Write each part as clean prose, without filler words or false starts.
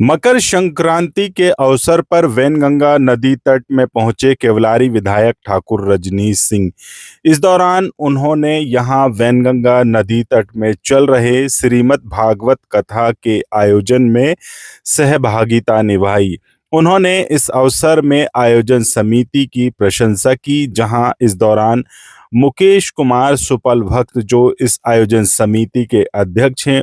मकर संक्रांति के अवसर पर वैनगंगा नदी तट में पहुंचे केवलारी विधायक ठाकुर रजनीश सिंह। इस दौरान उन्होंने यहां वैनगंगा नदी तट में चल रहे श्रीमद् भागवत कथा के आयोजन में सहभागिता निभाई। उन्होंने इस अवसर में आयोजन समिति की प्रशंसा की, जहां इस दौरान मुकेश कुमार सुपल भक्त, जो इस आयोजन समिति के अध्यक्ष हैं,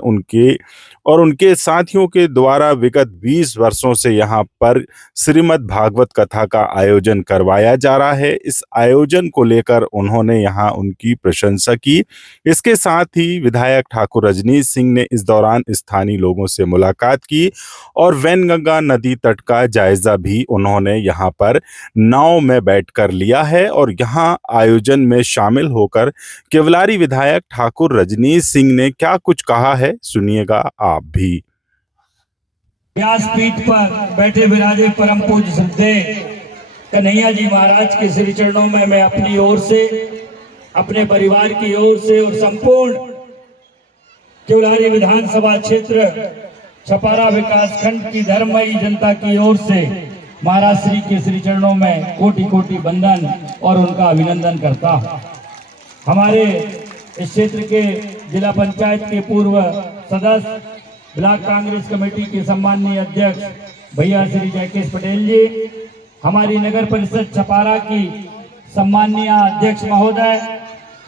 उनके साथियों के द्वारा विगत 20 वर्षों से यहां पर श्रीमद् भागवत कथा का आयोजन करवाया जा रहा है। इस आयोजन को लेकर उन्होंने यहां उनकी प्रशंसा की। इसके साथ ही विधायक ठाकुर रजनीश सिंह ने इस दौरान स्थानीय लोगों से मुलाकात की और वैनगंगा नदी तट का जायजा भी उन्होंने यहां पर नाव में बैठकर लिया है। और यहां आयोजन में शामिल होकर केवलारी विधायक ठाकुर रजनीश सिंह ने क्या कुछ कहा है, सुनिएगा आप भी। व्यासपीठ पर बैठे विराजे परम पूज्य श्रद्धेय कन्हैया जी महाराज के श्री चरणों में मैं अपनी ओर से, अपने परिवार की ओर से और संपूर्ण केवलारी विधानसभा क्षेत्र छपारा विकास खंड की धर्ममयी जनता की ओर से महाराज श्री के श्री चरणों में कोटि कोटि वंदन और उनका अभिनंदन करता हूं। हमारे इस क्षेत्र के जिला पंचायत के पूर्व सदस्य, ब्लॉक कांग्रेस कमेटी के सम्माननीय अध्यक्ष भैया श्री जयकेश पटेल जी, हमारी नगर परिषद छपारा की सम्माननीय अध्यक्ष महोदय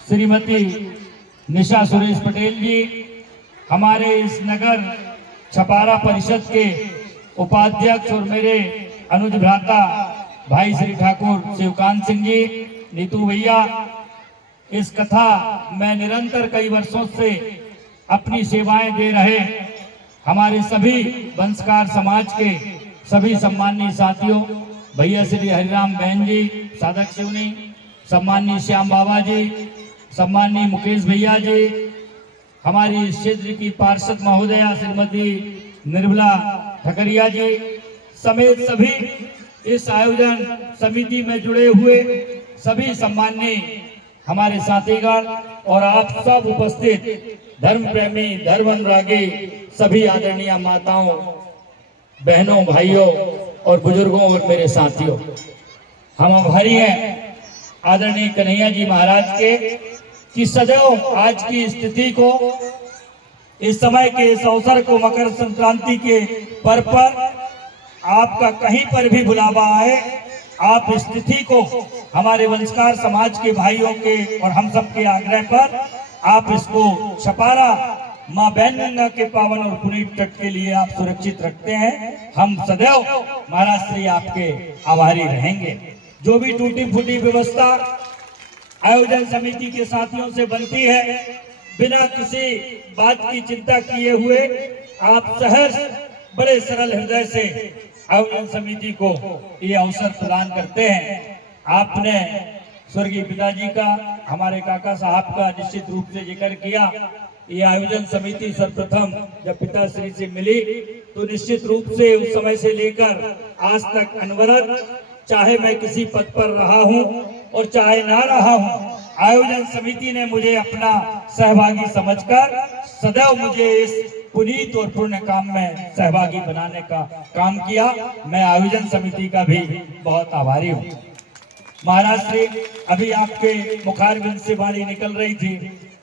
श्रीमती निशा सुरेश पटेल जी, हमारे इस नगर छपारा परिषद के उपाध्यक्ष और मेरे अनुज भ्राता भाई श्री ठाकुर शिवकांत सिंह जी, नीतू भैया, इस कथा में निरंतर कई वर्षों से अपनी सेवाएं दे रहे हमारे सभी वंशकार समाज के सभी सम्माननीय साथियों, भैया श्री हरिराम बहन जी, साधक शिवनी, सम्माननीय श्याम बाबा जी, सम्माननीय मुकेश भैया जी, हमारी इस क्षेत्र की पार्षद महोदया श्रीमती निर्मला ठकरिया जी समेत सभी इस आयोजन समिति में जुड़े हुए सभी सम्माननीय हमारे साथीगण और आप सब उपस्थित धर्म प्रेमी, धर्म अनुरागी सभी आदरणीय माताओं, बहनों, भाइयों और बुजुर्गों और मेरे साथियों, हम आभारी हैं आदरणीय कन्हैया जी महाराज के कि सदैव आज की स्थिति को, इस समय के इस अवसर को, मकर संक्रांति के पर्व पर आपका कहीं पर भी बुलावा आए, आप स्थिति को हमारे वंशकार समाज के भाइयों के और हम सब के आग्रह पर आप इसको छपारा मां वैनगंगा के पावन और पुनीत तट के लिए आप सुरक्षित रखते हैं। हम सदैव महाराज श्री आपके आभारी रहेंगे। जो भी टूटी फूटी व्यवस्था आयोजन समिति के साथियों से बनती है, बिना किसी बात की चिंता किए हुए आप सहर्ष बड़े सरल हृदय से आयोजन समिति को ये अवसर प्रदान करते हैं। आपने स्वर्गीय पिताजी का, हमारे काका साहब का निश्चित रूप से जिक्र किया। ये आयोजन समिति सर्वप्रथम जब पिताश्री से मिली तो निश्चित रूप से उस समय से लेकर आज तक अनवरत, चाहे मैं किसी पद पर रहा हूं और चाहे ना रहा हूं, आयोजन समिति ने मुझे अपना सहभागी समझकर सदैव मुझे इस पुनीत और पुण्य काम में सहभागी बनाने का काम किया। मैं आयोजन समिति का भी बहुत आभारी हूँ। महाराज श्री, अभी आपके मुखारबिंद से वाणी निकल रही थी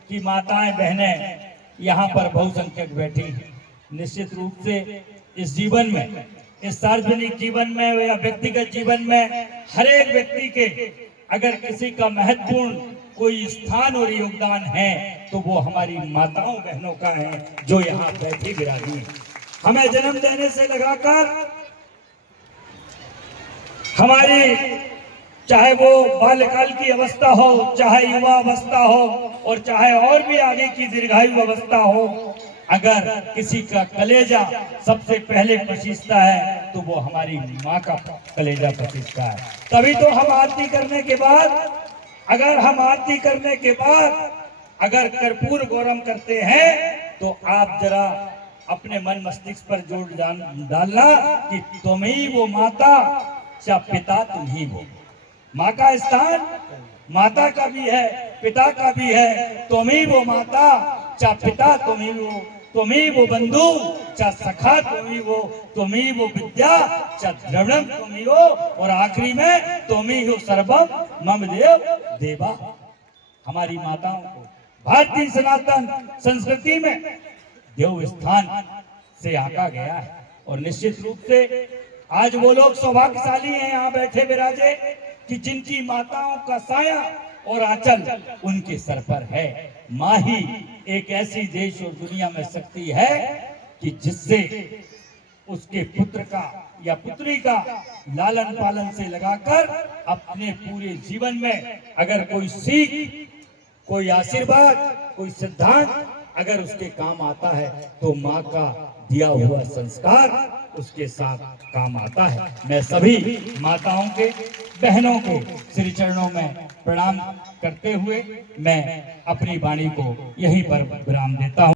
कि माताएं, बहनें यहाँ पर बहुसंख्यक बैठी हैं। निश्चित रूप से इस जीवन में, इस सार्वजनिक जीवन में या व्यक्तिगत जीवन में हर एक व्यक्ति के अगर किसी का महत्वपूर्ण कोई स्थान और योगदान है तो वो हमारी माताओं बहनों का है, जो यहाँ बैठी विराजी है। हमें जन्म देने से लगाकर हमारी, चाहे वो बाल्यकाल की अवस्था हो, चाहे युवा अवस्था हो और चाहे और भी आगे की दीर्घायु अवस्था हो, अगर किसी का कलेजा सबसे पहले पसीजता है तो वो हमारी माँ का कलेजा पसीजता है। तभी तो हम आरती करने के बाद, अगर कर्पूर गौरम करते हैं तो आप जरा अपने मन मस्तिष्क पर जोर डालना कि तुम ही वो माता, या पिता तुम ही वो। माँ का स्थान माता का भी है, पिता का भी है। तुम ही वो माता, या पिता तुम ही वो त्वमेव बंधु च सखा त्वमेव विद्या च द्रविणम त्वमेव, और आखिरी में त्वमेव सर्वम मम देव देवा। हमारी माताओं को भारतीय सनातन संस्कृति में देव स्थान से आका गया है, और निश्चित रूप से आज वो लोग सौभाग्यशाली हैं यहाँ बैठे विराजे कि जिनकी माताओं का साया और आंचल उनके सर पर है। माँ ही एक ऐसी देश और दुनिया में शक्ति है कि जिससे उसके पुत्र का या पुत्री का लालन पालन से लगाकर अपने पूरे जीवन में अगर कोई सीख, कोई आशीर्वाद, कोई सिद्धांत अगर उसके काम आता है तो माँ का दिया हुआ संस्कार उसके साथ काम आता है। मैं सभी माताओं के, बहनों के श्री चरणों में प्रणाम करते हुए मैं अपनी वाणी को यहीं पर विराम देता हूँ।